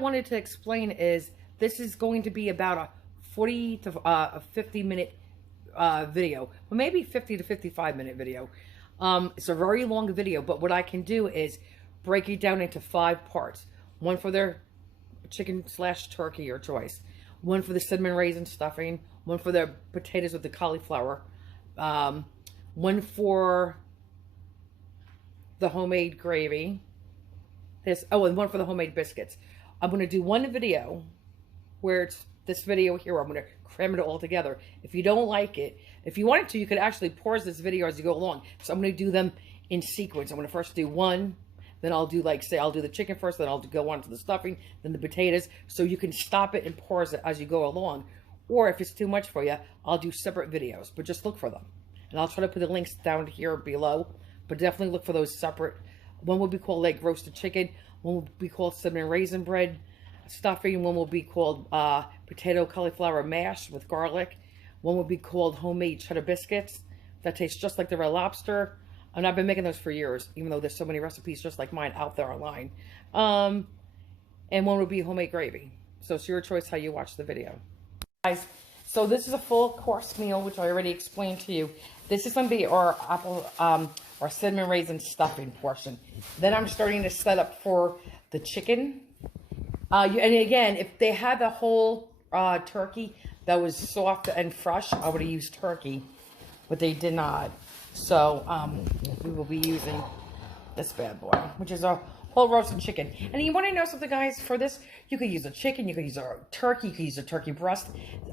Wanted to explain is this is going to be about a 40 to a 50 minute video, or maybe 50 to 55 minute video. It's a very long video, but what I can do is break it down into 5 parts. One for their chicken / turkey, your choice. One for the cinnamon raisin stuffing. One for their potatoes with the cauliflower. One for the homemade gravy. And one for the homemade biscuits. I'm going to do one video where it's this video here. I'm going to cram it all together. If you don't like it, if you wanted to, you could actually pause this video as you go along. So I'm going to do them in sequence. I'm going to first do one, then I'll do, like, say, I'll do the chicken first, then I'll go on to the stuffing, then the potatoes. So you can stop it and pause it as you go along. Or if it's too much for you, I'll do separate videos, but just look for them. And I'll try to put the links down here below, but definitely look for those separate. One will be called like roasted chicken. One will be called cinnamon raisin bread stuffing. One will be called potato cauliflower mash with garlic. One will be called homemade cheddar biscuits. That tastes just like the Red Lobster. And I've been making those for years, even though there's so many recipes just like mine out there online. And one will be homemade gravy. So it's your choice how you watch the video. Guys, so this is a full course meal, which I already explained to you. This is going to be our our cinnamon raisin stuffing portion. Then I'm starting to set up for the chicken. And again, if they had the whole turkey that was soft and fresh, I would have used turkey, but they did not. So we will be using this bad boy, which is a whole roasted chicken. And you want to know something, guys? For this, you could use a chicken, you could use a turkey, you could use a turkey breast.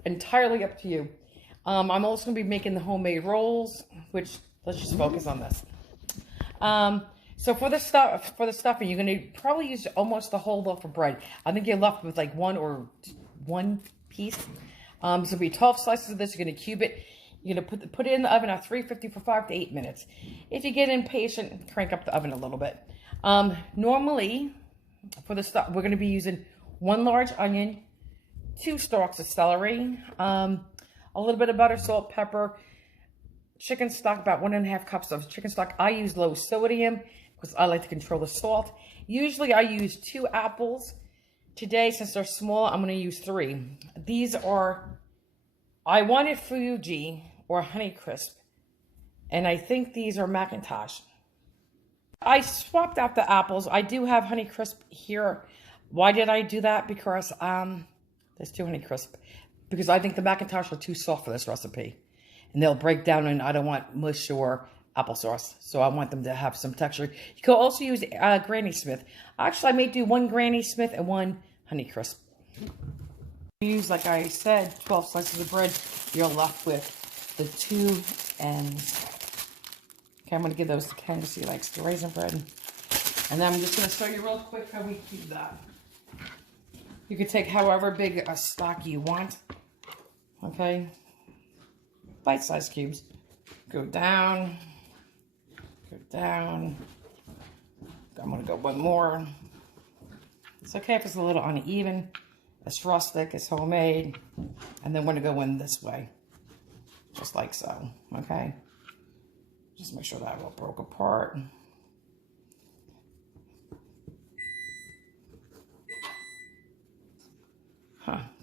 Entirely up to you. I'm also going to be making the homemade rolls, which, let's just focus on this. So for the stuffing, you're going to probably use almost the whole loaf of bread. I think you're left with like one piece. So it'll be 12 slices of this. You're going to cube it. You're going to put it in the oven at 350 for 5 to 8 minutes. If you get impatient, crank up the oven a little bit. Normally, for the stuff, we're going to be using 1 large onion, 2 stalks of celery, a little bit of butter, salt, pepper, chicken stock, about 1.5 cups of chicken stock. I use low sodium because I like to control the salt. Usually I use 2 apples. Today, since they're small, I'm going to use 3. These are, I wanted Fuji or Honeycrisp, and I think these are Macintosh. I swapped out the apples. I do have Honeycrisp here. Why did I do that? Because there's 2 Honeycrisp. Because I think the Macintosh are too soft for this recipe. And they'll break down, and I don't want mush or applesauce. So I want them to have some texture. You could also use Granny Smith. Actually, I may do 1 Granny Smith and 1 Honeycrisp. Use, like I said, 12 slices of bread. You're left with the 2 ends. Okay, I'm going to give those to Ken because he likes the raisin bread. And then I'm just going to show you real quick how we cube that. You can take however big a stock you want. Okay. Bite-sized cubes. Go down. Go down. I'm going to go 1 more. It's okay if it's a little uneven. It's rustic. It's homemade. And then we're going to go in this way. Just like so. Okay. Just make sure that all broke apart.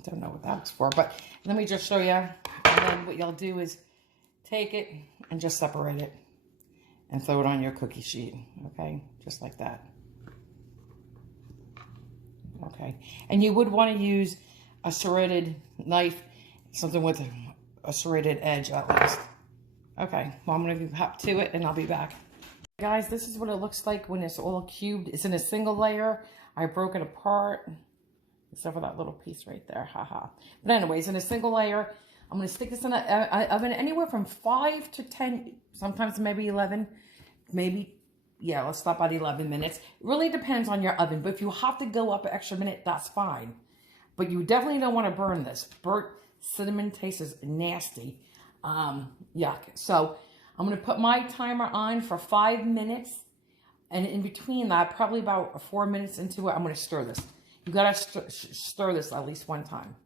Don't know what that's for, but let me just show you. And then what you'll do is take it and just separate it and throw it on your cookie sheet. Okay, just like that. Okay, and you would want to use a serrated knife, something with a serrated edge at least. Okay, well, I'm going to hop to it and I'll be back. Guys, this is what it looks like when it's all cubed. It's in a single layer. I broke it apart. Except for that little piece right there, haha. But anyways, in a single layer, I'm going to stick this in an oven anywhere from 5 to 10, sometimes maybe 11, maybe, yeah, let's stop at 11 minutes. It really depends on your oven, but if you have to go up an extra minute, that's fine. But you definitely don't want to burn this. Burnt cinnamon tastes nasty. Yuck. So I'm going to put my timer on for 5 minutes, and in between that, probably about 4 minutes into it, I'm going to stir this. You gotta stir this at least 1 time.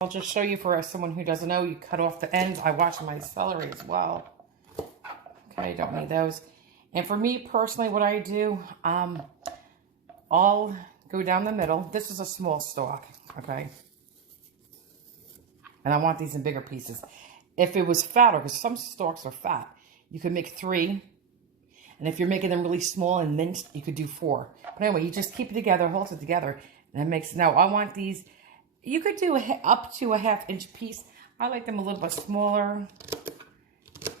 I'll just show you for someone who doesn't know, you cut off the ends. I wash my celery as well. Okay, don't need those. And for me personally, what I do, I'll go down the middle. This is a small stalk, okay? And I want these in bigger pieces. If it was fatter, because some stalks are fat, you could make 3. And if you're making them really small and minced, you could do 4. But anyway, you just keep it together, hold it together, and it makes, now I want these, you could do up to a 1/2 inch piece. I like them a little bit smaller.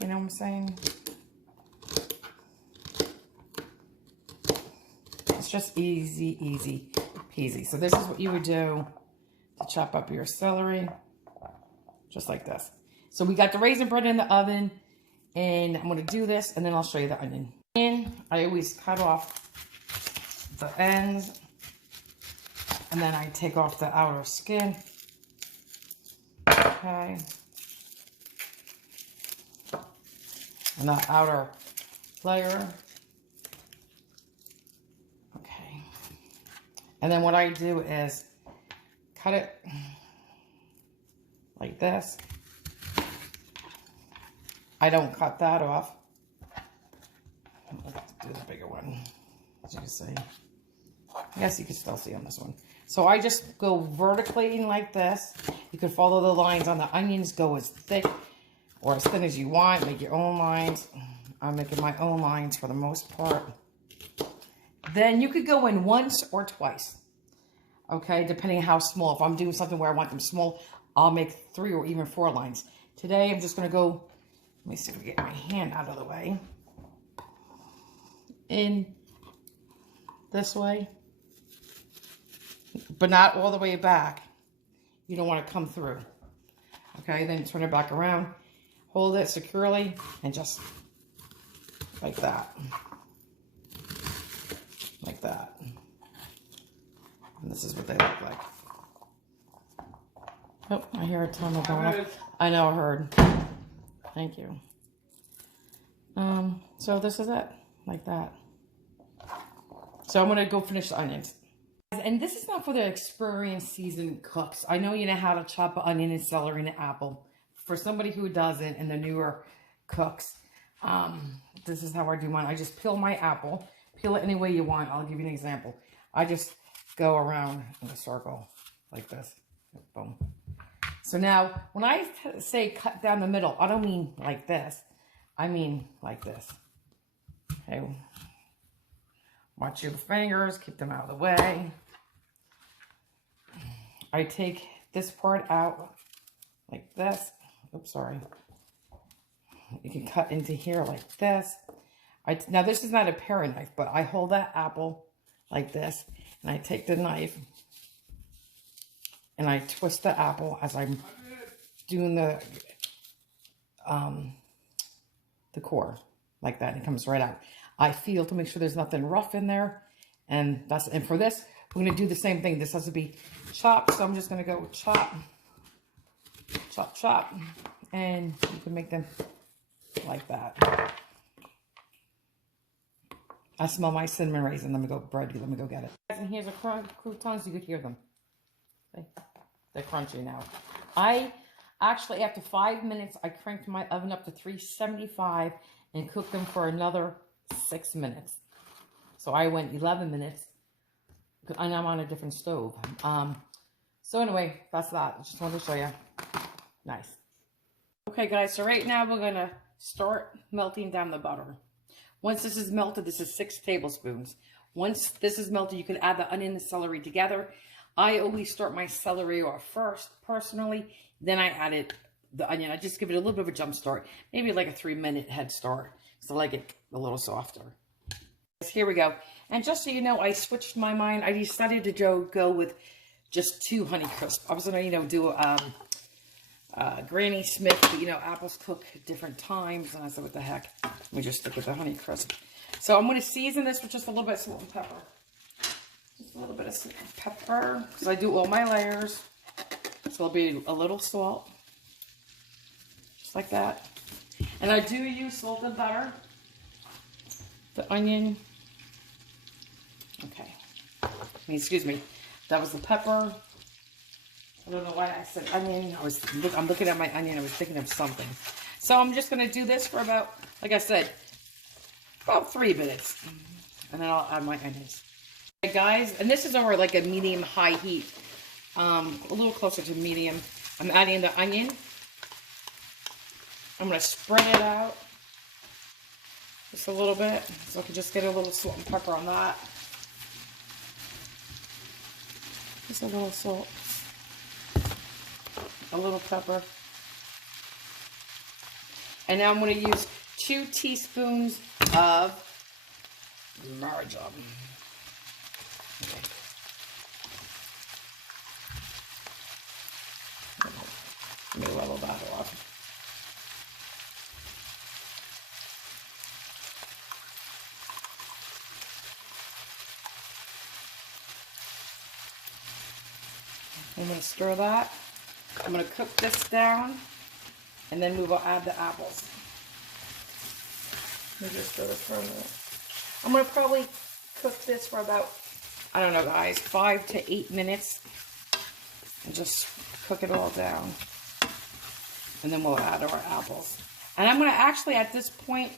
You know what I'm saying? It's just easy, easy peasy. So this is what you would do to chop up your celery. Just like this. So we got the raisin bread in the oven. And I'm going to do this, and then I'll show you the onion. And I always cut off the ends. And then I take off the outer skin. Okay. And the outer layer. Okay. And then what I do is cut it like this. I don't cut that off. Let's do the bigger one, as you can see. I guess you can still see on this one. So I just go vertically like this. You can follow the lines on the onions. Go as thick or as thin as you want. Make your own lines. I'm making my own lines for the most part. Then you could go in once or twice. Okay, depending on how small. If I'm doing something where I want them small, I'll make 3 or even 4 lines. Today, I'm just going to go, let me see if I get my hand out of the way. In this way. But not all the way back. You don't want to come through. Okay, then turn it back around. Hold it securely and just like that. Like that. And this is what they look like. Oh, I hear a tunnel going up. I know, I heard. Thank you. So this is it. Like that. So I'm going to go finish the onions. And this is not for the experienced seasoned cooks. I know you know how to chop an onion and celery and an apple. For somebody who doesn't and the newer cooks, this is how I do mine. I just peel my apple. Peel it any way you want. I'll give you an example. I just go around in a circle like this. Boom. So now, when I say cut down the middle, I don't mean like this. I mean like this. Okay. Watch your fingers. Keep them out of the way. I take this part out like this. Oops, sorry. You can cut into here like this. Now, this is not a paring knife, but I hold that apple like this, and I take the knife, and I twist the apple as I'm doing the core, like that, and it comes right out. I feel to make sure there's nothing rough in there, and for this, we're going to do the same thing. This has to be chopped, so I'm just going to go chop, chop, chop, and you can make them like that. I smell my cinnamon raisin. Let me go get it. And here's a croutons. You could hear them. They're crunchy now. I actually, after 5 minutes, I cranked my oven up to 375 and cooked them for another 6 minutes. So I went 11 minutes, and I'm on a different stove. So anyway, that's that. I just wanted to show you. Nice. Okay, guys. So right now we're gonna start melting down the butter. Once this is melted, this is 6 tablespoons. Once this is melted, you can add the onion and the celery together. I always start my celery off first, personally. Then I added the onion. I just give it a little bit of a jump start. Maybe like a 3-minute head start. So I like it a little softer. Here we go. And just so you know, I switched my mind. I decided to go with just 2 Honeycrisp. I was going to, do Granny Smith, but, apples cook at different times. And I said, what the heck? Let me just stick with the Honeycrisp. So I'm going to season this with just a little bit of salt and pepper. Just a little bit of salt and pepper. Because I do all my layers. So it'll be a little salt. Just like that. And I do use salt and butter. The onion. Okay. Excuse me. That was the pepper. I don't know why I said onion. I'm looking at my onion. I was thinking of something. So I'm just going to do this for about, like I said, about 3 minutes. And then I'll add my onions. Okay, guys, and this is over like a medium-high heat, a little closer to medium. I'm adding the onion. I'm going to spread it out just a little bit, so I can just get a little salt and pepper on that. Just a little salt, a little pepper. And now I'm going to use 2 teaspoons of margarine. Okay. Let me level that off. I'm going to stir that. I'm going to cook this down, and then we will add the apples. Let me just stir this for a minute. I'm going to probably cook this for about, I don't know guys, 5 to 8 minutes. And just cook it all down. And then we'll add our apples. And I'm going to actually, at this point,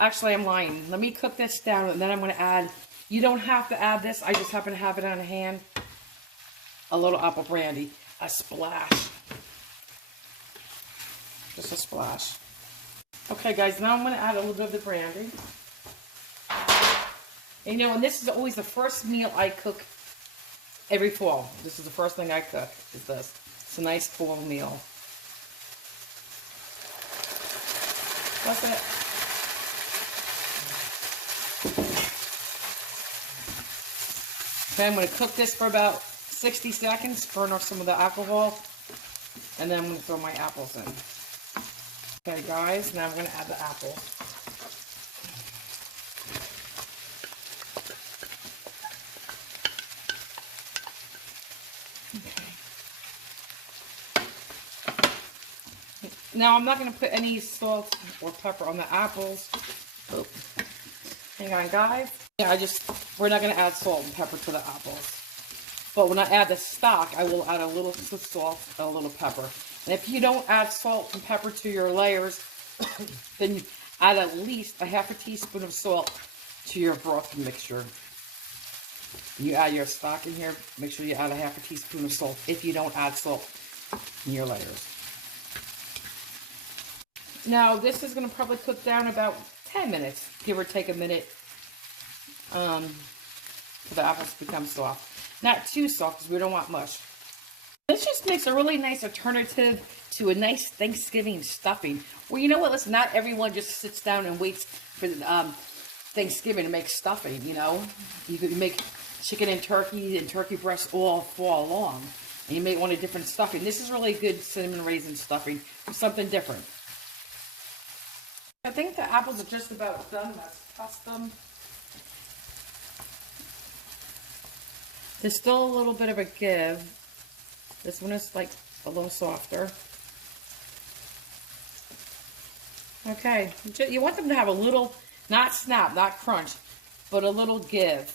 actually I'm lying. Let me cook this down, and then I'm going to add, you don't have to add this, I just happen to have it on hand. A little apple brandy, a splash. Just a splash. Okay guys, now I'm going to add a little bit of the brandy. And, you know, and this is always the first meal I cook every fall. This is the first thing I cook, is this. It's a nice fall meal. That's it. Okay, I'm going to cook this for about 60 seconds, burn off some of the alcohol, and then I'm going to throw my apples in. Okay guys, now I'm going to add the apples. Okay. Now I'm not going to put any salt or pepper on the apples. Oh. Hang on guys. Yeah, we're not going to add salt and pepper to the apples. But when I add the stock, I will add a little salt and a little pepper. And if you don't add salt and pepper to your layers, then you add at least a ½ teaspoon of salt to your broth mixture. You add your stock in here, make sure you add a ½ teaspoon of salt if you don't add salt in your layers. Now, this is going to probably cook down about 10 minutes, give or take a minute, for the apples to become soft. Not too soft, because we don't want mush. This just makes a really nice alternative to a nice Thanksgiving stuffing. Well, you know what? Listen, not everyone just sits down and waits for Thanksgiving to make stuffing, you know. You could make chicken and turkey breasts all fall long. And you may want a different stuffing. This is really good cinnamon raisin stuffing. Something different. I think the apples are just about done. Let's toss them. There's still a little bit of a give. This one is like a little softer. Okay, you want them to have a little, not snap, not crunch, but a little give.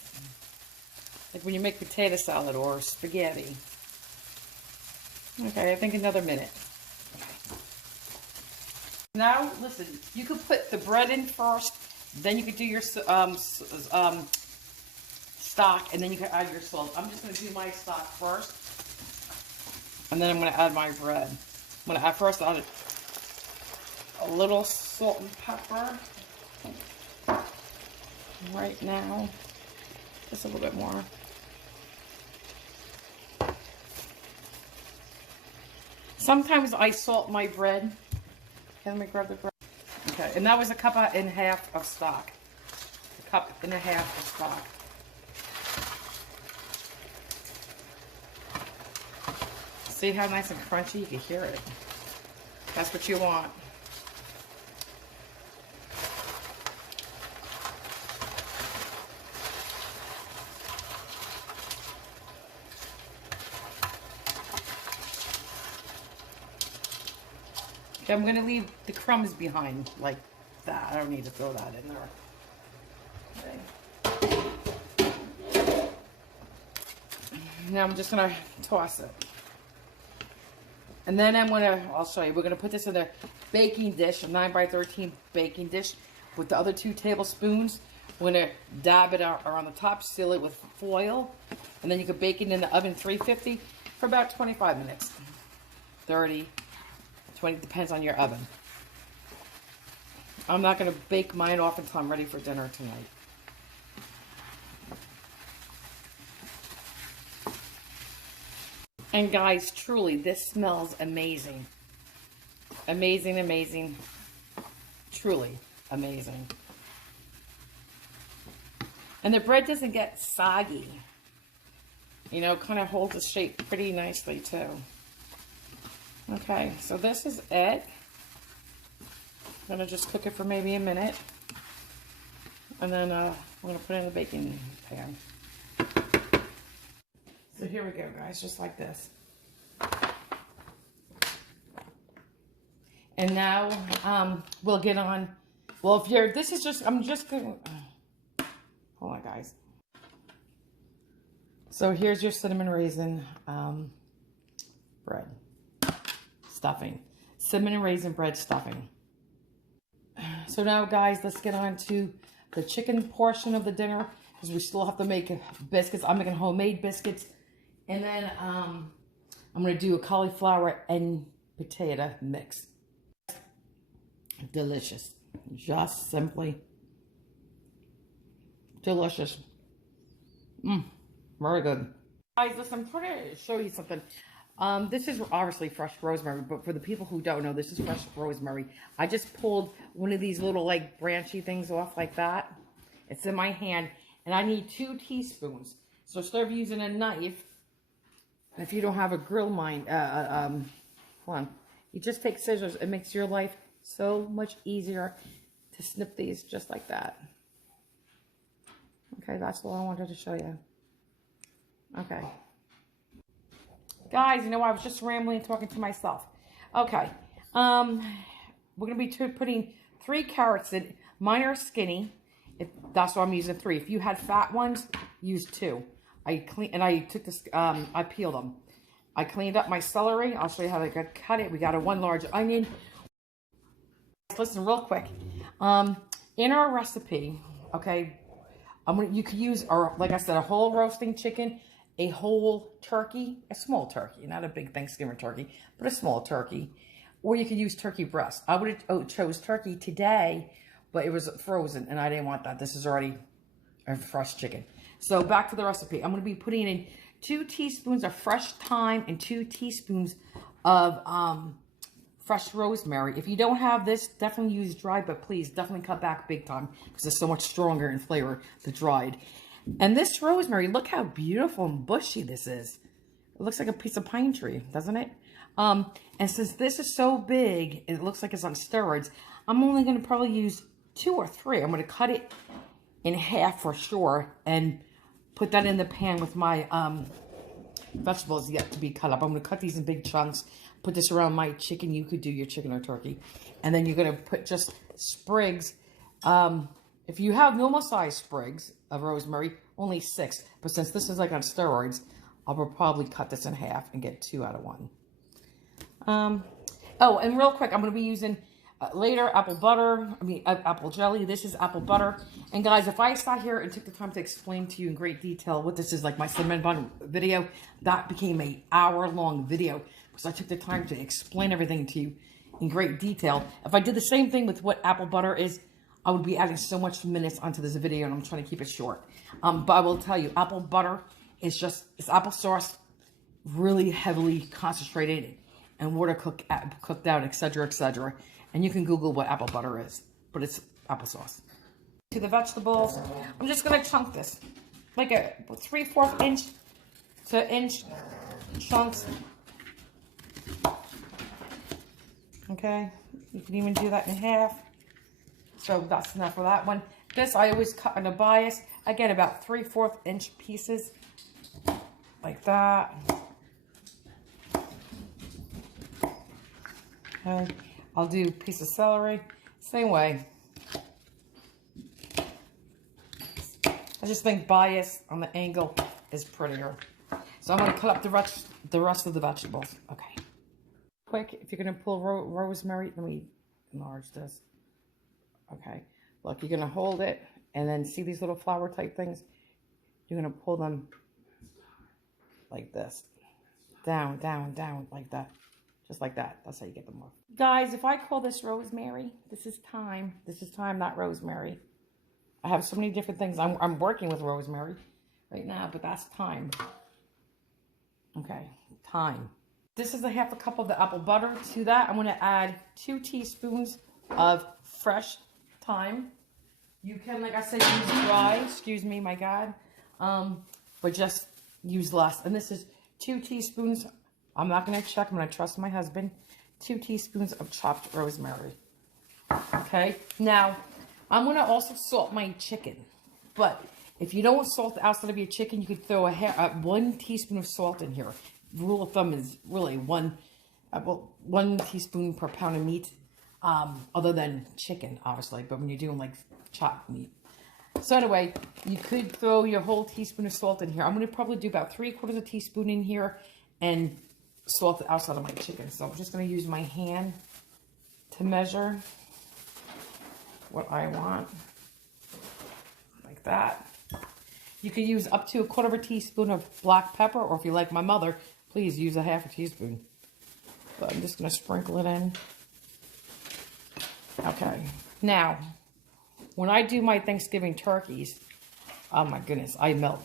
Like when you make potato salad or spaghetti. Okay, I think another minute. Now, listen, you could put the bread in first, then you could do your stock, and then you can add your salt. I'm just going to do my stock first, and then I'm going to add my bread. I'm going to add first add a little salt and pepper right now, just a little bit more. Sometimes I salt my bread. Okay, let me grab the bread. Okay, and that was a cup and a half of stock. A cup and a half of stock. See how nice and crunchy? You can hear it. That's what you want. Okay, I'm going to leave the crumbs behind like that. I don't need to throw that in there. Okay. Now I'm just going to toss it. And then I'll show you, we're going to put this in a baking dish, a 9 by 13 baking dish with the other 2 tablespoons We're going to dab it around the top, seal it with foil, and then you can bake it in the oven 350 for about 25 minutes. 30, 20, depends on your oven. I'm not going to bake mine off until I'm ready for dinner tonight. And guys, truly, this smells amazing. Amazing, amazing. Truly amazing. And the bread doesn't get soggy. You know, kind of holds its shape pretty nicely too. Okay, so this is it. I'm gonna just cook it for maybe a minute. And then I'm gonna put it in the baking pan. So here we go, guys, just like this. And now we'll get on. Well, if you're, this is just, I'm just gonna, hold on, guys. So here's your cinnamon raisin bread stuffing. Cinnamon raisin bread stuffing. So now, guys, let's get on to the chicken portion of the dinner, because we still have to make biscuits. I'm making homemade biscuits. And then I'm going to do a cauliflower and potato mix. Delicious. Just simply delicious. Very good. Guys, listen, I'm trying to show you something. This is obviously fresh rosemary, but for the people who don't know, this is fresh rosemary. I just pulled one of these little like branchy things off like that. It's in my hand, and I need 2 teaspoons. So instead of using a knife, if you don't have a grill hold on, you just take scissors. It makes your life so much easier to snip these just like that. Okay, that's all I wanted to show you. Okay. Guys, you know, I was just rambling and talking to myself. Okay. We're going to be putting 3 carrots in. Mine are skinny. That's why I'm using 3. If you had fat ones, use 2. I took this, I peeled them. I cleaned up my celery. I'll show you how I cut it. We got a 1 large onion. Listen real quick. In our recipe, okay, you could use, or like I said, a whole roasting chicken, a whole turkey, a small turkey, not a big Thanksgiving turkey, but a small turkey, or you could use turkey breast. I would have chose turkey today, but it was frozen, and I didn't want that. This is already a fresh chicken. So back to the recipe. I'm going to be putting in 2 teaspoons of fresh thyme and 2 teaspoons of fresh rosemary. If you don't have this, definitely use dried, but please definitely cut back big time because it's so much stronger in flavor, the dried. And this rosemary, look how beautiful and bushy this is. It looks like a piece of pine tree, doesn't it? And since this is so big, it looks like it's on steroids, I'm only going to probably use 2 or 3. I'm going to cut it in half for sure and put that in the pan with my vegetables yet to be cut up. I'm going to cut these in big chunks, put this around my chicken. You could do your chicken or turkey. And then you're going to put just sprigs. If you have normal size sprigs of rosemary, only 6. But since this is like on steroids, I'll probably cut this in half and get 2 out of 1. Oh, and real quick, I'm going to be using later apple butter. Apple jelly. This is apple butter. And guys, if I sat here and took the time to explain to you in great detail what this is, like my cinnamon bun video, that became an hour-long video because I took the time to explain everything to you in great detail. If I did the same thing with what apple butter is, I would be adding so much minutes onto this video, and I'm trying to keep it short. But I will tell you, apple butter is just, it's applesauce, really heavily concentrated and water cooked out, etc., etc. And you can Google what apple butter is, but it's applesauce. To the vegetables, I'm just going to chunk this like a 3/4 inch to inch chunks. Okay, you can even do that in half. So that's enough for that one. This I always cut on a bias. Again, about 3/4 inch pieces like that. Okay. I'll do a piece of celery, same way. I just think bias on the angle is prettier. So I'm going to cut up the rest of the vegetables. Okay. Quick, if you're going to pull rosemary, let me enlarge this. Okay. Look, you're going to hold it And then see these little flower type things? You're going to pull them like this. Down, down, down, like that. Just like that. That's how you get them off. Guys, if I call this rosemary, this is thyme. This is thyme, not rosemary. I have so many different things. I'm working with rosemary right now, but that's thyme. Okay, thyme. This is a half a cup of the apple butter. To that, I'm going to add 2 teaspoons of fresh thyme. You can, like I said, use dry. Excuse me, my God. But just use less. And this is 2 teaspoons. I'm not going to check. I'm going to trust my husband. 2 teaspoons of chopped rosemary. Okay. Now, I'm going to also salt my chicken. But if you don't want salt outside of your chicken, you could throw 1 teaspoon of salt in here. Rule of thumb is really 1 teaspoon per pound of meat. Other than chicken, obviously. But when you're doing like chopped meat. So anyway, you could throw your whole teaspoon of salt in here. I'm going to probably do about 3/4 of a teaspoon in here and salt the outside of my chicken. So I'm just going to use my hand to measure what I want. Like that. You could use up to 1/4 teaspoon of black pepper, or if you like my mother, please use 1/2 teaspoon. But I'm just going to sprinkle it in. Okay. Now, when I do my Thanksgiving turkeys, oh my goodness, I melt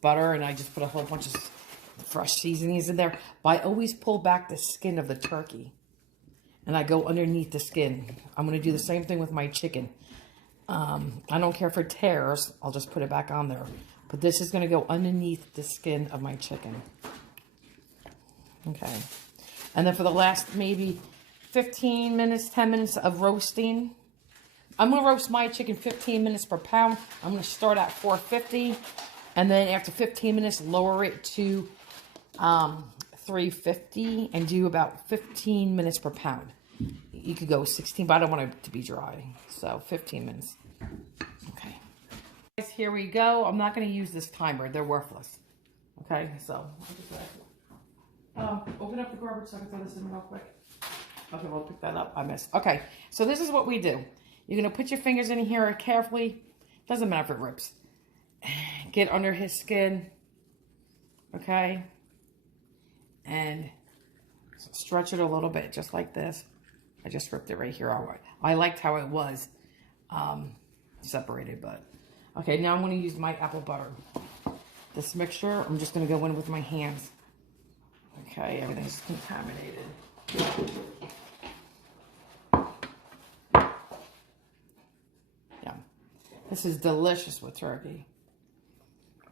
butter and I just put a whole bunch of fresh seasonings in there. But I always pull back the skin of the turkey and I go underneath the skin. I'm going to do the same thing with my chicken. I don't care if it tears. I'll just put it back on there. But this is going to go underneath the skin of my chicken. Okay. And then for the last maybe 15 minutes, 10 minutes of roasting, I'm going to roast my chicken 15 minutes per pound. I'm going to start at 450. And then after 15 minutes, lower it to 350 and do about 15 minutes per pound. You could go 16, but I don't want it to be dry. So 15 minutes. Okay. Guys, here we go. I'm not going to use this timer. They're worthless. Okay, so open up the garbage so I can throw this in real quick. Okay, we'll pick that up. I missed. Okay, so this is what we do. You're going to put your fingers in here carefully. Doesn't matter if it rips. Get under his skin. Okay. And stretch it a little bit, just like this. I just ripped it right here. I liked how it was separated, but... Okay, now I'm going to use my apple butter. This mixture, I'm just going to go in with my hands. Okay, everything's contaminated. Yeah. This is delicious with turkey.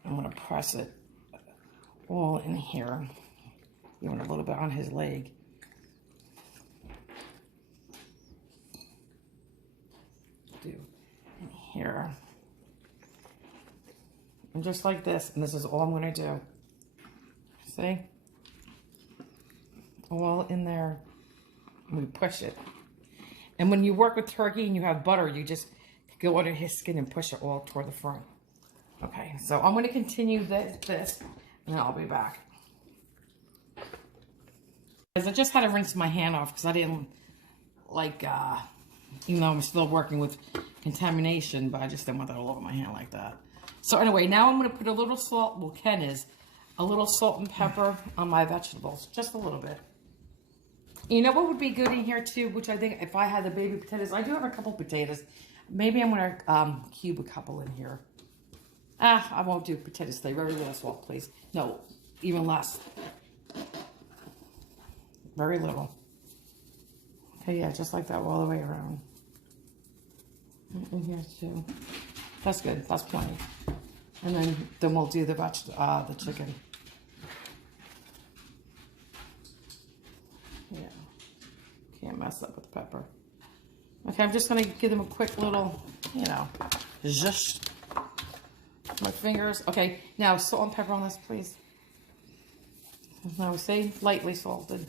I'm going to press it all in here. You want a little bit on his leg. Do in here. And just like this. And this is all I'm going to do. See? All in there. And we push it. And when you work with turkey and you have butter, you just go under his skin and push it all toward the front. Okay, so I'm going to continue this and then I'll be back. I just had to rinse my hand off because I didn't like, even though I'm still working with contamination, but I just didn't want that all over my hand like that. So anyway, now I'm going to put a little salt, well Ken is, a little salt and pepper on my vegetables, just a little bit. You know what would be good in here too, which I think if I had the baby potatoes, I do have a couple potatoes. Maybe I'm going to cube a couple in here. I won't do potatoes today. Very little salt, please. No, even less. Very little. Okay, yeah, just like that all the way around. In here too. That's good. That's plenty. And then we'll do the chicken. Yeah. Can't mess up with the pepper. Okay, I'm just going to give them a quick little, you know, zhush. My fingers. Okay, now salt and pepper on this, please. Now say lightly salted.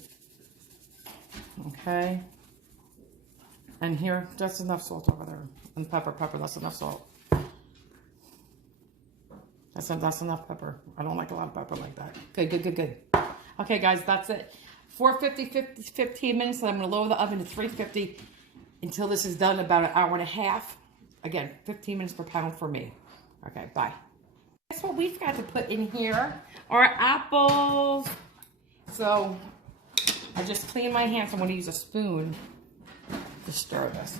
Okay. And here, that's enough salt over there. And pepper, that's enough salt. That's enough pepper. I don't like a lot of pepper like that. Good. Okay, guys, that's it. 450, 15 minutes, and I'm going to lower the oven to 350 until this is done, about an hour and a half. again, 15 minutes per pound for me. Okay, bye. Guess what we've got to put in here are apples. So I just cleaned my hands. I'm going to use a spoon to stir this.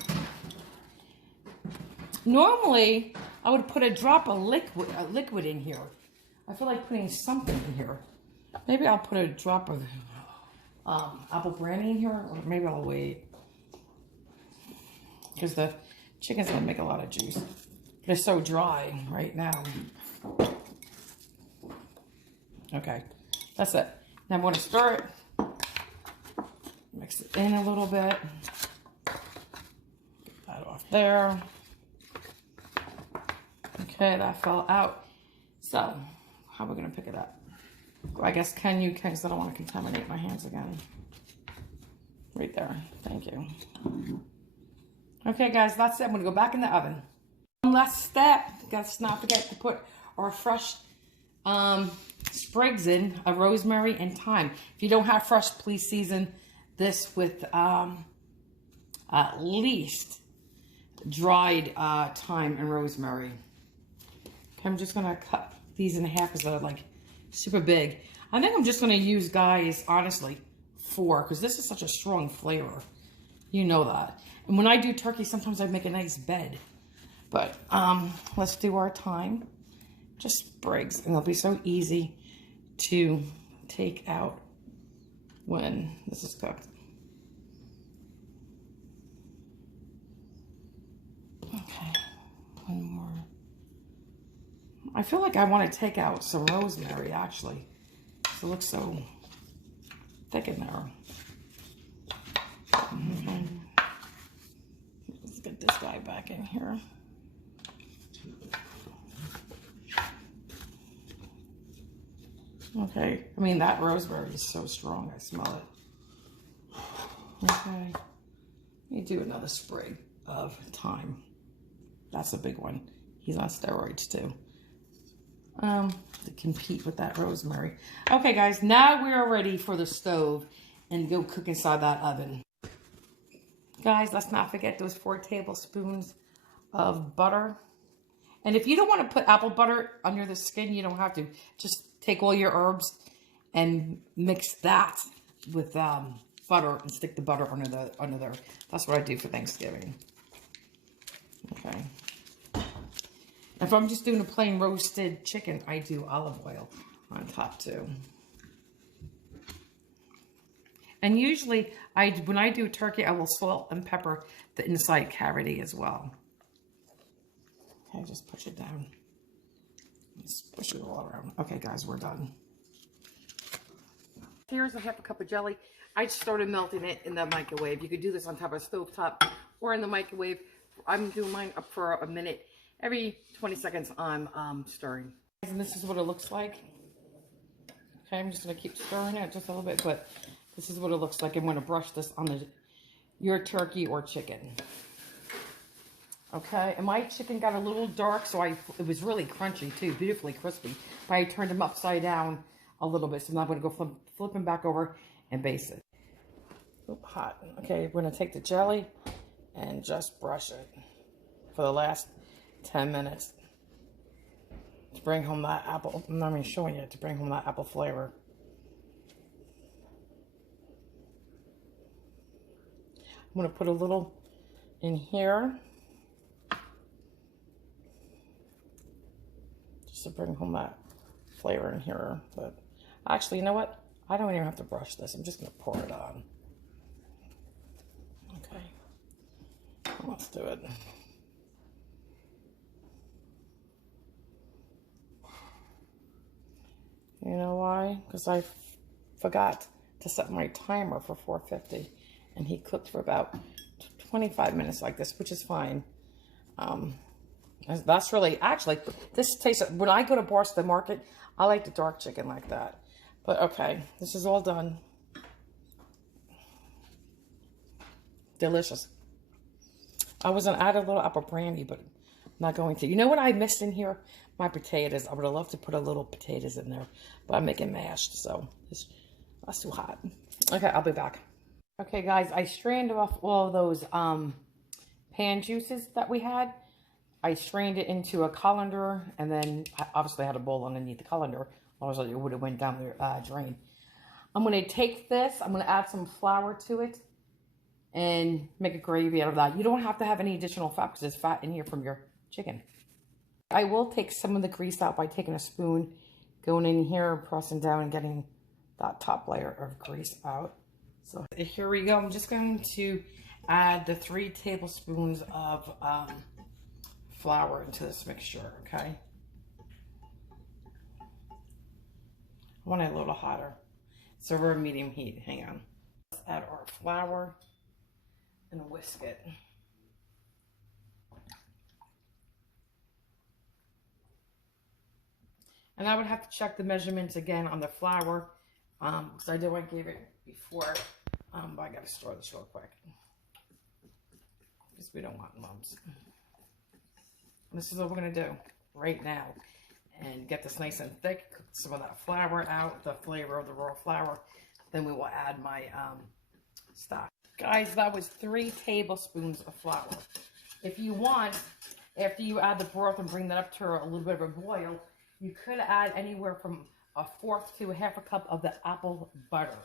Normally, I would put a drop of liquid in here. I feel like putting something in here. Maybe I'll put a drop of apple brandy in here, or maybe I'll wait. Because the chicken's going to make a lot of juice. But it's so dry right now. Okay, that's it. Now I'm going to stir it. Mix it in a little bit. Get that off there. Okay, that fell out. So, how are we going to pick it up? Well, I guess can you, because I don't want to contaminate my hands again. Right there. Thank you. Okay, guys, that's it. I'm going to go back in the oven. One last step. Let's not forget to put our fresh sprigs in of rosemary and thyme. If you don't have fresh, please season this with at least dried thyme and rosemary. Okay, I'm just going to cut these in half because they're like super big. I think I'm just going to use, guys, honestly, 4 because this is such a strong flavor. You know that. And when I do turkey, sometimes I make a nice bed. But let's do our thyme. Just sprigs, and they'll be so easy to take out when this is cooked. Okay, one more. I feel like I want to take out some rosemary, actually. It looks so thick in there. Okay. Let's get this guy back in here. Okay, I mean, that rosemary is so strong, I smell it. Okay, let me do another sprig of thyme. That's a big one. He's on steroids too. To compete with that rosemary. Okay, guys, now we are ready for the stove and go cook inside that oven. Guys, let's not forget those 4 tablespoons of butter. And if you don't want to put apple butter under the skin, you don't have to. Just take all your herbs and mix that with butter and stick the butter under there. That's what I do for Thanksgiving. Okay. If I'm just doing a plain roasted chicken, I do olive oil on top too. And usually, when I do turkey, I will salt and pepper the inside cavity as well. Okay, just push it down. Just push it all around. Okay, guys, we're done. Here's a half a cup of jelly. I started melting it in the microwave. You could do this on top of a stove top or in the microwave. I'm doing mine up for a minute. Every 20 seconds, I'm stirring. And this is what it looks like. Okay, I'm just going to keep stirring it just a little bit, but this is what it looks like. I'm going to brush this on your turkey or chicken. Okay, and my chicken got a little dark, so it was really crunchy too, beautifully crispy. But I turned them upside down a little bit, so now I'm going to go flip them back over and baste it. Oop, hot. Okay, we're going to take the jelly and just brush it for the last 10 minutes to bring home that apple. I'm not even showing you, to bring home that apple flavor. I'm going to put a little in here just to bring home that flavor in here. But actually, you know what? I don't even have to brush this. I'm just going to pour it on. Okay. Let's do it. You know why? Because I forgot to set my timer for 450. And he cooked for about 25 minutes like this, which is fine. That's really, actually, this tastes, when I go to Boston Market, I like the dark chicken like that. But okay, this is all done. Delicious. I was going to add a little apple brandy, but I'm not going to. You know what I missed in here? My potatoes. I would have loved to put a little potatoes in there, but I'm making mashed, so that's too hot. Okay, I'll be back. Okay, guys, I strained off all of those pan juices that we had. I strained it into a colander, and then I obviously had a bowl underneath the colander. Otherwise, it would have went down the drain. I'm going to take this. I'm going to add some flour to it and make a gravy out of that. You don't have to have any additional fat because there's fat in here from your chicken. I will take some of the grease out by taking a spoon, going in here, pressing down, and getting that top layer of grease out. So here we go. I'm just going to add the 3 tablespoons of flour into this mixture, okay? I want it a little hotter. So we're medium heat. Hang on. Let's add our flour and whisk it. And I would have to check the measurements again on the flour, because I know I gave it before, but I gotta store this real quick, because we don't want lumps. And this is what we're gonna do right now, and get this nice and thick, cook some of that flour out, the flavor of the raw flour, then we will add my stock. Guys, that was 3 tablespoons of flour. If you want, after you add the broth and bring that up to a little bit of a boil, you could add anywhere from 1/4 to 1/2 cup of the apple butter.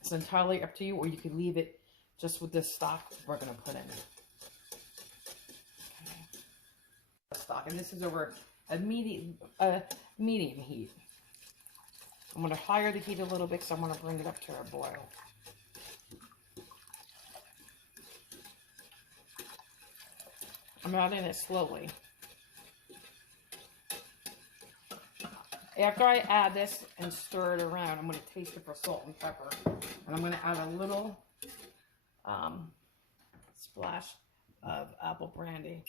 It's entirely up to you, or you could leave it just with this stock we're going to put in. Okay. Stock, and this is over a medium heat. I'm going to higher the heat a little bit, so I'm going to bring it up to a boil. I'm adding it slowly. After I add this and stir it around, I'm going to taste it for salt and pepper. And I'm going to add a little splash of apple brandy.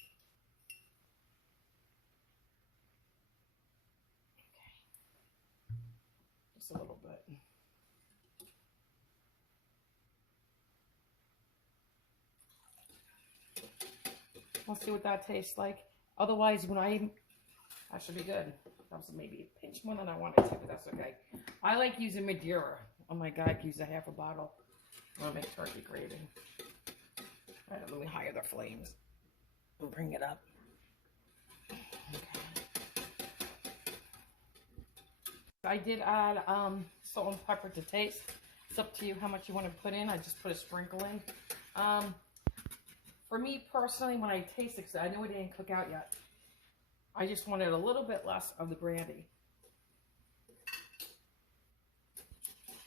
Okay. Just a little bit. Let's see what that tastes like. Otherwise, that should be good. That was maybe a pinch more than I wanted to, but that's okay. I like using Madeira. Oh my God, I could use a 1/2 bottle. I'm gonna make turkey gravy. All right, let me higher the flames and bring it up. Okay. I did add salt and pepper to taste. It's up to you how much you want to put in. I just put a sprinkle in. For me personally, when I taste it, because I know it didn't cook out yet, I just wanted a little bit less of the brandy.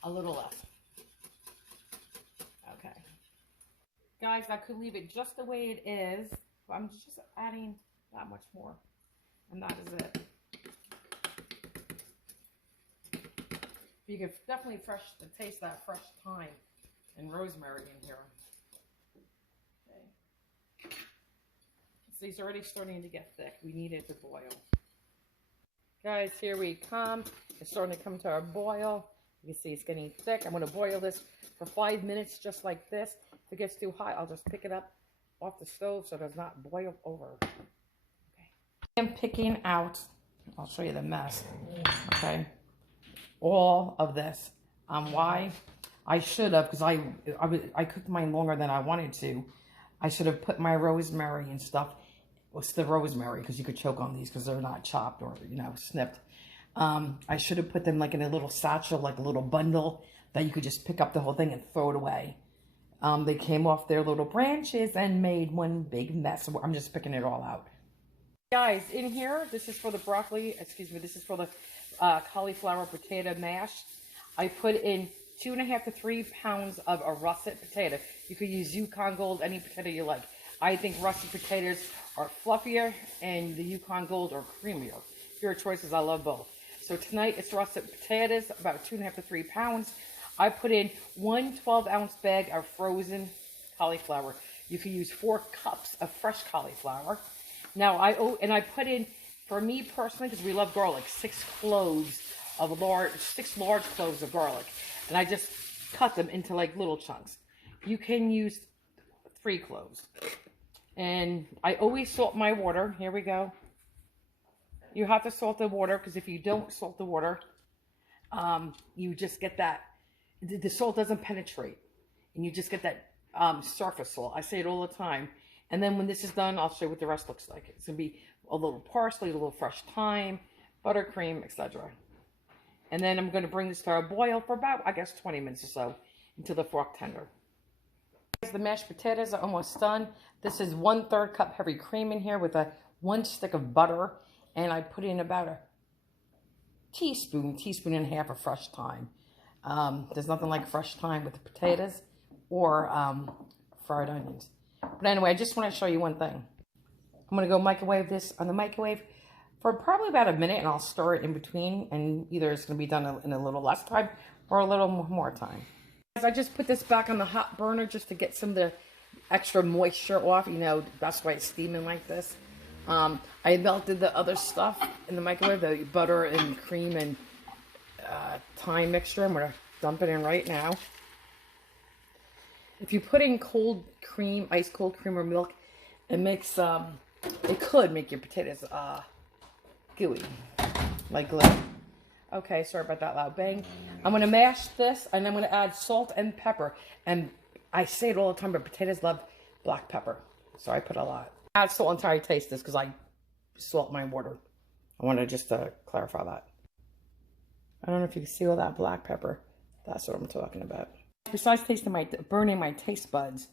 A little less. Okay. Guys, I could leave it just the way it is, but I'm just adding that much more. And that is it. You can definitely taste that fresh thyme and rosemary in here. These are already starting to get thick. We need it to boil. Guys, here we come. It's starting to come to a boil. You can see it's getting thick. I'm going to boil this for 5 minutes just like this. If it gets too hot, I'll just pick it up off the stove so it does not boil over. Okay. I'm picking out, I'll show you the mess, okay, all of this. Why? I should have, because I cooked mine longer than I wanted to. I should have put my rosemary and stuff. What's the rosemary? Because you could choke on these because they're not chopped or, snipped. I should have put them like in a little satchel, like a little bundle that you could just pick up the whole thing and throw it away. They came off their little branches and made one big mess. So I'm just picking it all out. Guys, in here, this is for the broccoli, this is for the cauliflower potato mash. I put in 2.5 to 3 pounds of a russet potato. You could use Yukon Gold, any potato you like. I think russet potatoes are fluffier and the Yukon Gold are creamier. Your choices, I love both. So tonight it's russet potatoes, about 2.5 to 3 pounds. I put in 1 12-ounce bag of frozen cauliflower. You can use 4 cups of fresh cauliflower. Now I put in, for me personally, because we love garlic, 6 large cloves of garlic. And I just cut them into like little chunks. You can use 3 cloves. And I always salt my water. Here we go. You have to salt the water because if you don't salt the water, you just get that, the salt doesn't penetrate. And you just get that surface salt. I say it all the time. And then when this is done, I'll show you what the rest looks like. It's going to be a little parsley, a little fresh thyme, buttercream, etc. And then I'm going to bring this to a boil for about, I guess, 20 minutes or so until the fork tender. The mashed potatoes are almost done. This is 1/3 cup heavy cream in here with 1 stick of butter. And I put in about a teaspoon and a half of fresh thyme. There's nothing like fresh thyme with the potatoes or fried onions. But anyway, I just want to show you one thing. I'm going to go microwave this on the microwave for probably about a minute, and I'll stir it in between, and either it's going to be done in a little less time or a little more time. I just put this back on the hot burner just to get some of the extra moisture off. You know, that's why it's steaming like this. I melted the other stuff in the microwave, the butter and cream and thyme mixture. I'm going to dump it in right now. If you put in cold cream, ice cold cream or milk, it makes, it could make your potatoes gooey, like glue. Okay, sorry about that loud bang. I'm going to mash this, and I'm going to add salt and pepper. And I say it all the time, but potatoes love black pepper, so I put a lot. Add salt until I taste this, because I salt my water. I wanted just to clarify that. I don't know if you can see all that black pepper. That's what I'm talking about. Besides burning my taste buds,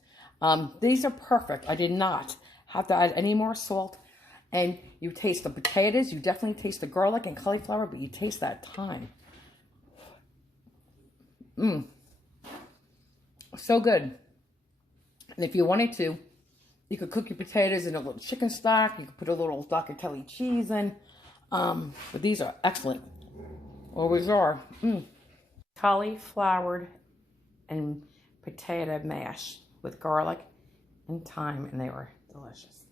these are perfect. I did not have to add any more salt. And you taste the potatoes, you definitely taste the garlic and cauliflower, but you taste that thyme. So good. And if you wanted to, you could cook your potatoes in a little chicken stock. You could put a little Docatelli cheese in. But these are excellent. Always are. Cauliflower and potato mash with garlic and thyme, and they were delicious.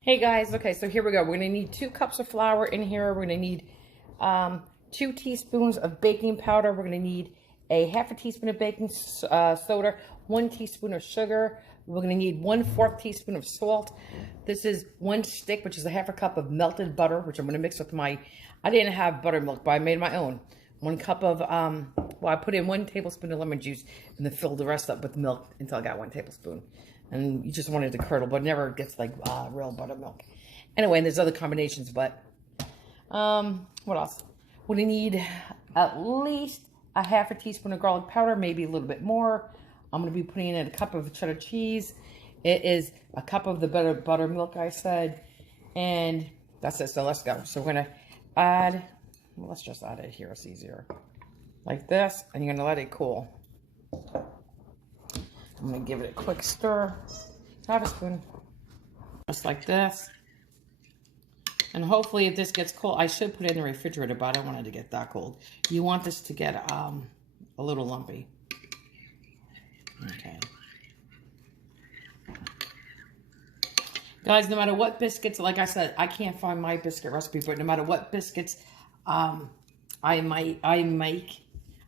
Hey guys, okay, so here we go. We're gonna need 2 cups of flour in here. We're gonna need 2 teaspoons of baking powder. We're gonna need a half a teaspoon of baking soda, 1 teaspoon of sugar. We're gonna need 1/4 teaspoon of salt. This is 1 stick, which is a half a cup of melted butter, which I'm gonna mix with I didn't have buttermilk, but I made my own. 1 cup of, well, I put in 1 tablespoon of lemon juice and then filled the rest up with milk until I got 1 tablespoon. And you just want it to curdle, but it never gets like real buttermilk. Anyway, and there's other combinations, but what else? We're gonna need at least a half a teaspoon of garlic powder, maybe a little bit more. I'm gonna be putting in a cup of cheddar cheese. It is a cup of the buttermilk, I said, and that's it. So let's go. So we're gonna add. Well, let's just add it here. It's easier, like this, and you're gonna let it cool. I'm going to give it a quick stir. Have a spoon. Just like this. And hopefully if this gets cold, I should put it in the refrigerator, but I don't want it to get that cold. You want this to get a little lumpy. Okay. Guys, no matter what biscuits, like I said, I can't find my biscuit recipe, but no matter what biscuits I make,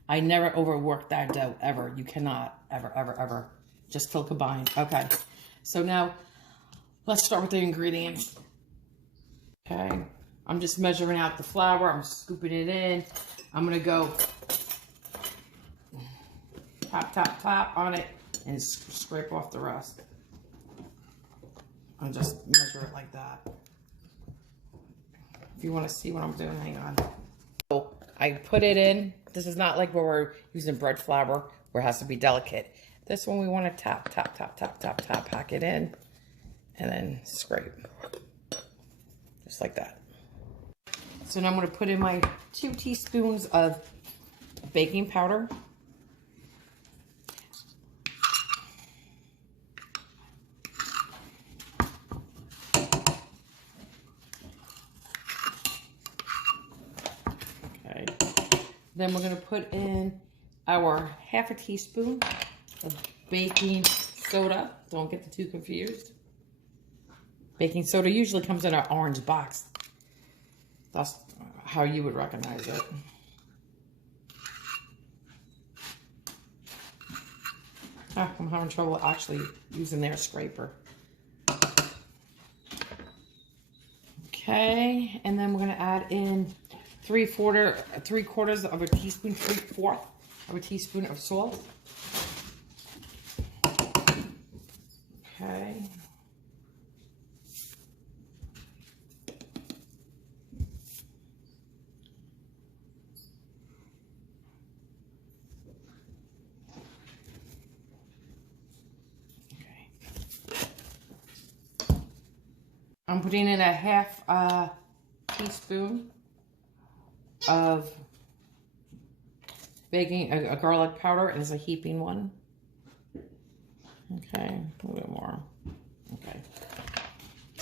I never overwork that dough, ever. You cannot, ever. Just till combined. Okay, so now let's start with the ingredients. Okay, I'm just measuring out the flour. I'm scooping it in. I'm gonna go tap on it and scrape off the rest. I'll just measure it like that. If you want to see what I'm doing, hang on. So I put it in. This is not like where we're using bread flour where it has to be delicate. This one we want to tap, pack it in, and then scrape. Just like that. So now I'm going to put in my 2 teaspoons of baking powder. Okay. Then we're going to put in our half a teaspoon of baking soda. Don't get the 2 confused. Baking soda usually comes in an orange box. That's how you would recognize it. Oh, I'm having trouble actually using their scraper. Okay, and then we're going to add in 3/4 of a teaspoon, 3/4 of a teaspoon of salt. Okay. I'm putting in a half teaspoon of baking a garlic powder as a heaping one. Okay, a little bit more. Okay.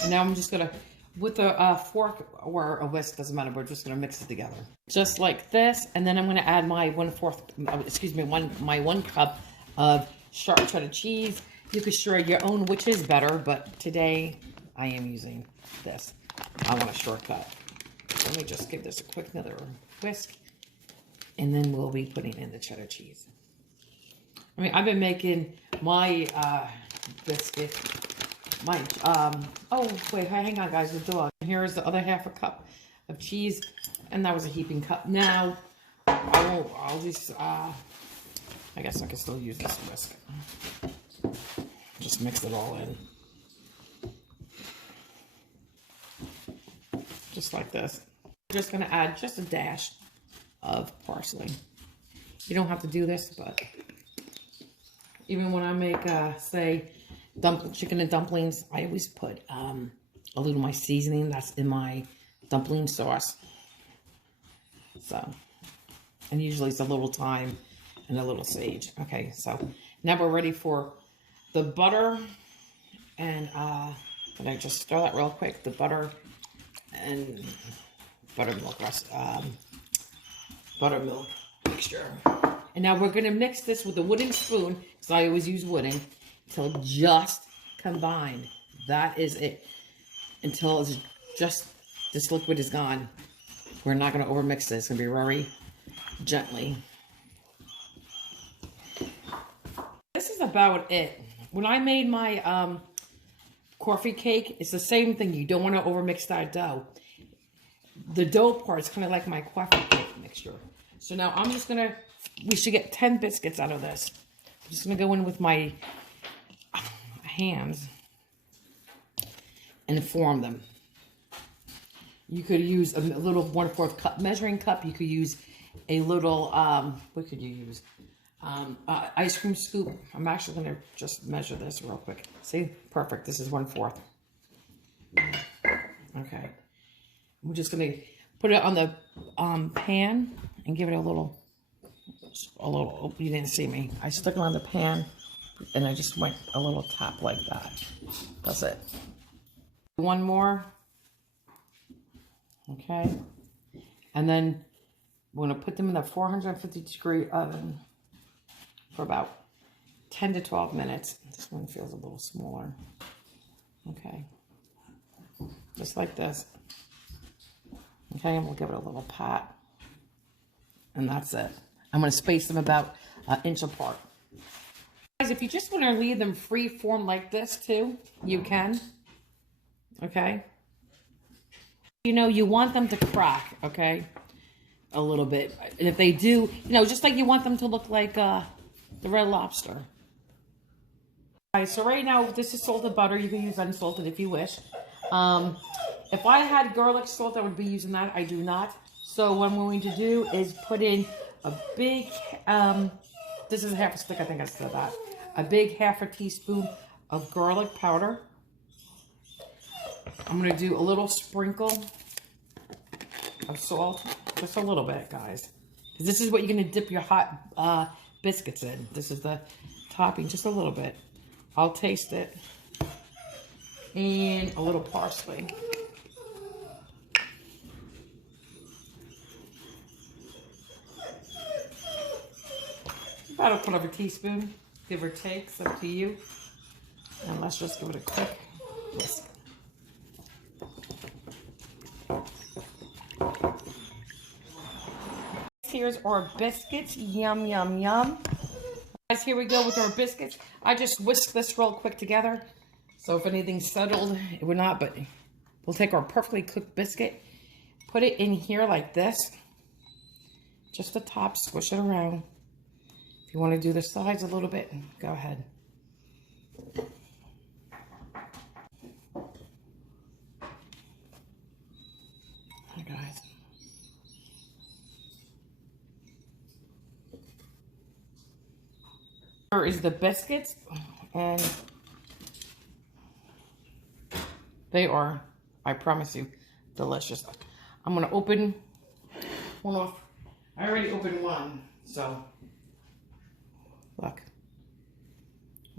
And now I'm just gonna, with a fork or a whisk, doesn't matter, we're just gonna mix it together. Just like this, and then I'm gonna add my my 1 cup of sharp cheddar cheese. You could share your own, which is better, but today I am using this. I want a shortcut. Let me just give this a quick another whisk. And then we'll be putting in the cheddar cheese. I mean, I've been making my biscuit, oh, wait, hang on, guys, the dog. Here's the other half a cup of cheese, and that was a heaping cup. Now, I'll just, I guess I can still use this whisk. Just mix it all in. Just like this. I'm just gonna add just a dash of parsley. You don't have to do this, but even when I make, say, chicken and dumplings, I always put a little of my seasoning that's in my dumpling sauce. So, and usually it's a little thyme and a little sage. Okay, so now we're ready for the butter, and I just stir that real quick. The butter and buttermilk mixture. And now we're going to mix this with a wooden spoon, because I always use wooden, until just combined. That is it. Until it's just, this liquid is gone. We're not going to overmix this. It's going to be very gently. This is about it. When I made my coffee cake, it's the same thing. You don't want to overmix that dough. The dough part is kind of like my coffee cake mixture. So now I'm just going to, we should get 10 biscuits out of this. I'm just going to go in with my hands and form them. You could use a little 1/4 cup measuring cup. You could use a little, what could you use? Ice cream scoop. I'm actually going to just measure this real quick. See? Perfect. This is 1/4. Okay. We're just going to put it on the pan and give it a little, oh, you didn't see me. I stuck it on the pan and I just went a little tap like that. That's it. One more. Okay. And then we're going to put them in the 450-degree oven for about 10 to 12 minutes. This one feels a little smaller. Okay. Just like this. Okay, and we'll give it a little pat. And that's it. I'm going to space them about an inch apart. Guys, if you just want to leave them free form like this too, you can. Okay. You know, you want them to crack, okay? A little bit. And if they do, you know, just like you want them to look like the Red Lobster. Alright, so right now, this is salted butter. You can use unsalted if you wish. If I had garlic salt, I would be using that. I do not. So what I'm going to do is put in a big, this is a half a stick, I think I said that. A big half a teaspoon of garlic powder. I'm going to do a little sprinkle of salt. Just a little bit, guys. This is what you're going to dip your hot biscuits in. This is the topping, just a little bit. I'll taste it. And a little parsley. About a quarter of a teaspoon, give or take, it's up to you. And let's just give it a quick whisk. Here's our biscuits. Yum, yum, yum. Guys, here we go with our biscuits. I just whisked this real quick together. So if anything's settled, it would not, but we'll take our perfectly cooked biscuit, put it in here like this. Just the top, squish it around. you want to do the sides a little bit, go ahead. Hi, guys. Here is the biscuits, and they are, I promise you, delicious. I'm going to open one off. I already opened one, so look.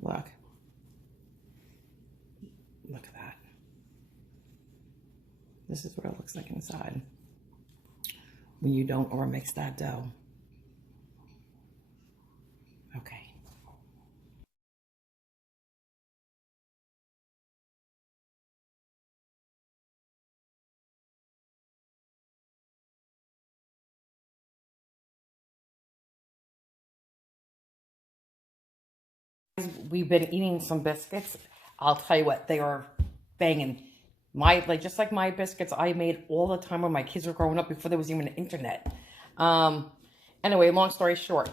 Look. Look at that. This is what it looks like inside when you don't over mix that dough. Okay. We've been eating some biscuits. I'll tell you what, they are banging. Just like my biscuits I made all the time when my kids were growing up before there was even an internet. Anyway, long story short,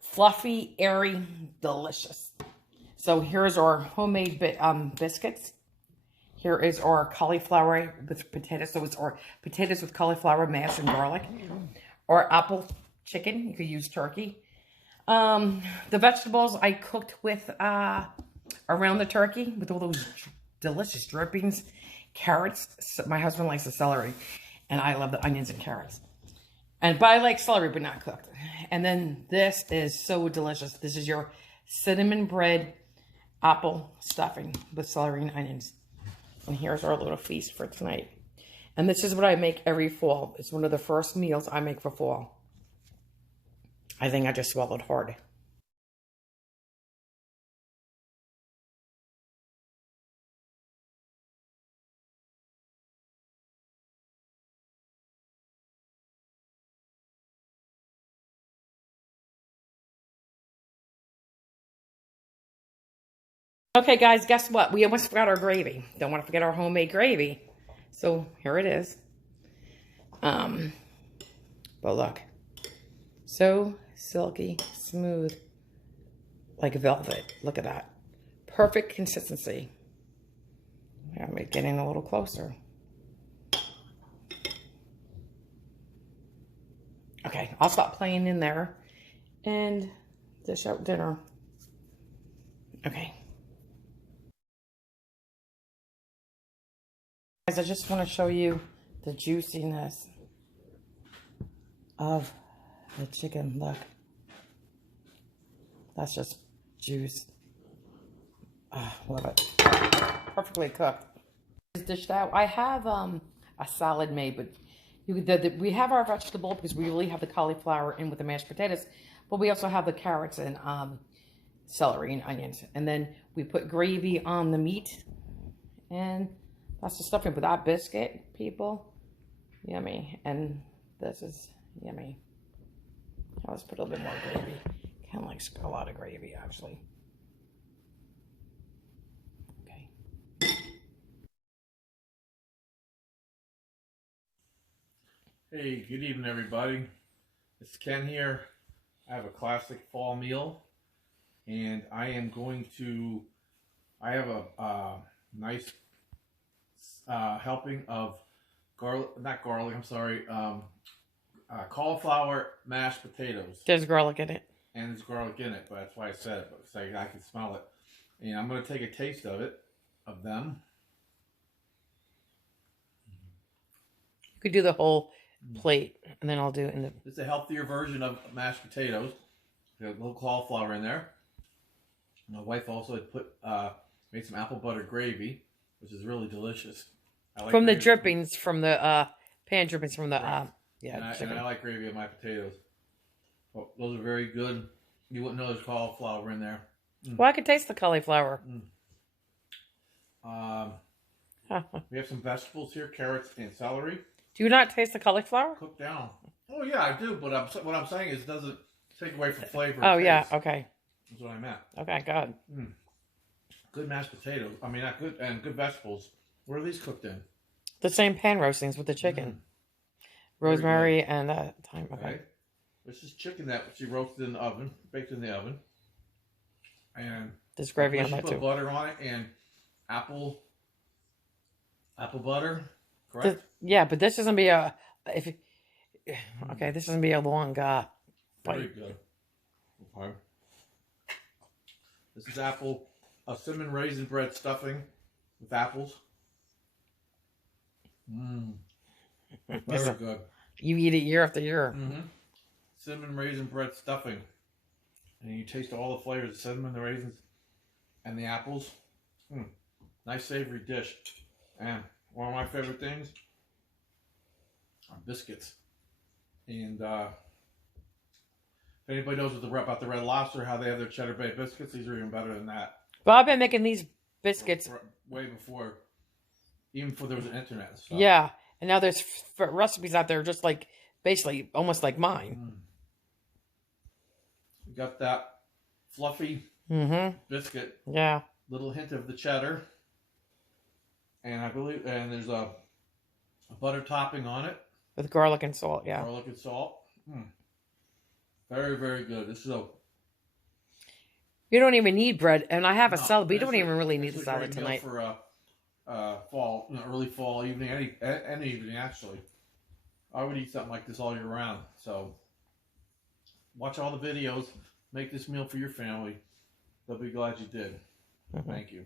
fluffy, airy, delicious. So here's our homemade biscuits. Here is our cauliflower with potatoes. So it's our potatoes with cauliflower, mash, and garlic. Or apple chicken. You could use turkey. The vegetables I cooked with around the turkey with all those delicious drippings. Carrots. My husband likes the celery, and I love the onions and carrots. But I like celery, but not cooked. And then this is so delicious. This is your cinnamon bread apple stuffing with celery and onions. And here's our little feast for tonight. And this is what I make every fall. It's one of the first meals I make for fall. I think I just swallowed hard. Okay, guys, guess what? We almost forgot our gravy. Don't want to forget our homemade gravy. So here it is. But look. So silky, smooth, like velvet. Look at that. Perfect consistency. I'm getting a little closer. Okay, I'll stop playing in there and dish out dinner. Okay. Guys, I just want to show you the juiciness of the chicken. Look. That's just juice. Love it. Perfectly cooked. It's dished out. I have a salad made, but we have our vegetable because we really have the cauliflower in with the mashed potatoes, but we also have the carrots and celery and onions. And then we put gravy on the meat, and that's the stuffing. But that biscuit, people, yummy. And this is yummy. Let's put a little bit more gravy. Kind of like a lot of gravy, actually. Okay. Hey, good evening, everybody. It's Ken here. I have a classic fall meal, and I have a nice helping of cauliflower mashed potatoes. There's garlic in it. And there's garlic in it, but that's why I said it, so I can smell it. And I'm going to take a taste of them. You could do the whole plate, and then I'll do it in the... It's a healthier version of mashed potatoes. There's a little cauliflower in there. My wife also had made some apple butter gravy, which is really delicious. I like from the gravy. drippings, from the pan drippings from the... Right. Yeah, and I like gravy in my potatoes. Well, those are very good. You wouldn't know there's cauliflower in there. Well, I could taste the cauliflower. We have some vegetables here, carrots and celery. Do you not taste the cauliflower? Cooked down. Oh, yeah, I do. But what I'm saying is it doesn't take away from flavor. Oh, yeah. Okay. That's what I meant. Okay, good. Good mashed potatoes. I mean, not good, and good vegetables. What are these cooked in? The same pan roastings with the chicken. Rosemary and thyme. Okay. This is chicken that she roasted in the oven, baked in the oven. And there's gravy on she that put too. butter on it and apple butter, correct? Yeah, but this isn't be a okay. This isn't be a long Very bite. good. Okay. This is cinnamon raisin bread stuffing with apples. Very good. You eat it year after year. Cinnamon raisin bread stuffing. And you taste all the flavors, the cinnamon, the raisins, and the apples. Nice savory dish. And one of my favorite things are biscuits. And if anybody knows about the Red Lobster, how they have their Cheddar Bay biscuits, these are even better than that. But I've been making these biscuits way before, even before there was an internet and stuff. Yeah, and now there's recipes out there just like, basically, almost like mine. We got that fluffy biscuit. Yeah. Little hint of the cheddar. And there's a butter topping on it. With garlic and salt, yeah. Garlic and salt. Very, very good. This is You don't even need bread, and I have a salad, but you don't even really need the salad tonight. For fall, early fall evening, any evening actually. I would eat something like this all year round. So watch all the videos. Make this meal for your family. They'll be glad you did. Thank you.